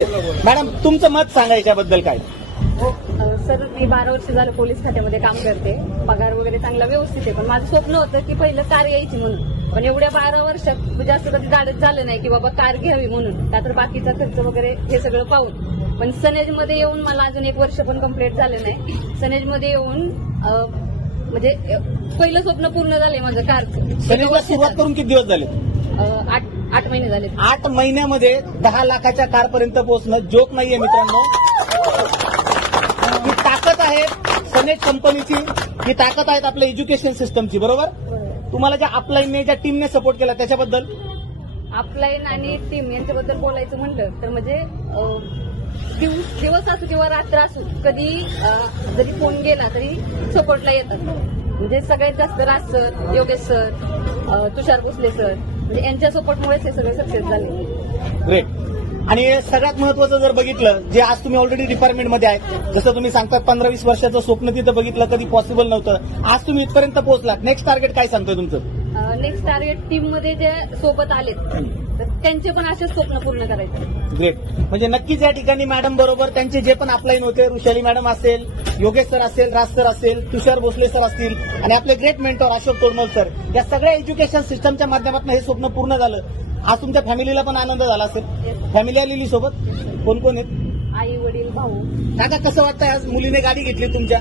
Madam तुमचं मत सांगा याच्याबद्दल काय? सर मी 12 वर्ष झालं पोलीस खात्यामध्ये काम करते. पगार वगैरे चांगला व्यवस्थित आहे. पण माझं स्वप्न होतं की पहिलं कार यायची म्हणून. पण एवढ्या 12 वर्षात जास्त कधी धाडस झालं नाही की बाबा कार घ्यावी म्हणून. का तर बाकीचा खर्च वगैरे हे सगळं पाहून. पण सनेजमध्ये येऊन मला अजून 1 वर्ष पण कंप्लीट झालं नाही. सनेजमध्ये येऊन म्हणजे पहिलं स्वप्न पूर्ण झालंय माझं कारचं. सनेजला सुरुवात करून किती दिवस झाले? 8 महिने झाले. 8 महिन्यामध्ये 10 लाखाच्या कारपर्यंत पोहोचणं जोक नाहीये मित्रांनो. ही ताकद आहे सनेज कंपनीची, ही ताकद आहेत आपल्या एज्युकेशन सिस्टमची. बरोबर? तुम्हाला ज्या अपलाईनने ज्या टीमने सपोर्ट केला त्याच्याबद्दल? अपलाईन आणि टीम यांच्याबद्दल बोलायचं म्हणलं तर म्हणजे दिवस असो किंवा रात्र असो कधी जरी फोन गेला तरी सपोर्टला येतात. म्हणजे सगळ्यात जास्त राज sir, Yogesh sir, Tushar Bhosale sir म्हणजे यांच्या सपोर्टमुळेच हे सगळे सक्सेस झाले. ग्रेट. आणि सगळ्यात महत्वाचं जर बघितलं, जे आज तुम्ही ऑलरेडी डिपार्टमेंटमध्ये आहे, जसं तुम्ही सांगतात 15-20 वर्षाचं स्वप्न तिथं बघितलं, कधी पॉसिबल नव्हतं, आज तुम्ही इथपर्यंत पोहोचलात. नेक्स्ट टार्गेट काय सांगतोय तुमचं? नेक्स्ट टार्गेट टीम मध्ये जे सोबत आलेत तर त्यांचे पण असेच स्वप्न पूर्ण करायचे. ग्रेट. म्हणजे नक्कीच या ठिकाणी मॅडम बरोबर त्यांचे जे पण अपलाईन होते, ऋषाली मॅडम असेल, योगेश सर असेल, राज सर असेल, तुषार भोसले सर असतील आणि आपले great mentor Ashok Tormal sir, या सगळ्या एज्युकेशन सिस्टमच्या माध्यमातून हे स्वप्न पूर्ण झालं. आज तुमच्या फॅमिलीला पण आनंद झाला असेल. फॅमिली आलेली सोबत कोण कोण आहेत? आई वडील भाऊ. काका कसं वाटतंय आज मुलीने गाडी घेतली तुमच्या?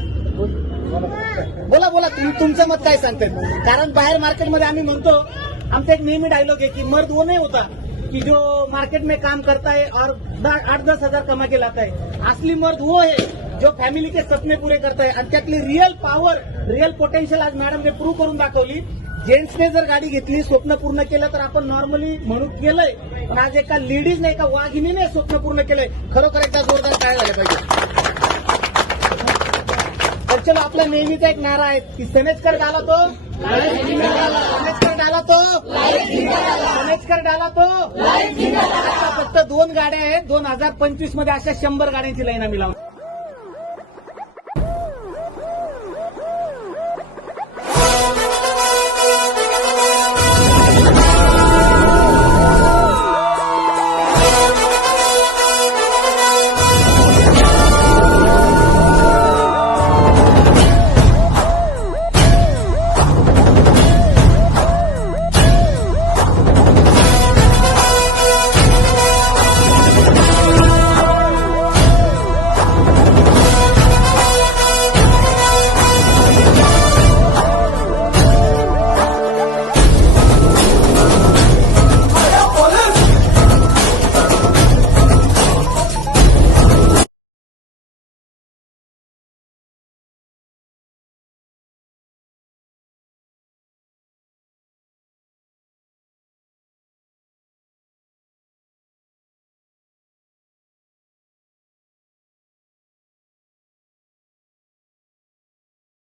बोला बोला तुमचं मत काय सांगताय? कारण बाहेर मार्केटमध्ये आम्ही म्हणतो, आमचा एक नेहमी डायलॉग आहे की मर्द वो नहीं होता कि जो मार्केट में काम करता है और 8-10 हजार कमा के लाता है. असली मर्द वो है जो फॅमिली के सपने पुरे करता है. आणि त्यातली रिअल पॉवर, रिअल पोटेन्शियल आज मॅडमने प्रूव्ह करून दाखवली. जेंट्सने जर गाडी घेतली, स्वप्न पूर्ण केलं तर आपण नॉर्मली म्हणून केलंय, पण आज एका लेडीजने, एका वाघिणीने स्वप्न पूर्ण केलंय. खरोखर एकदा जोरदार काय झालं पाहिजे. तर चलो, आपला नेहमीचा एक नारा आहे की सनेजकर डाला तो, सनेजकर डाला तो, सनेजकर डाला तो. फक्त 2 गाड्या आहेत. 2025 मध्ये अशा 100 गाड्यांची लाईन आम्ही लावू.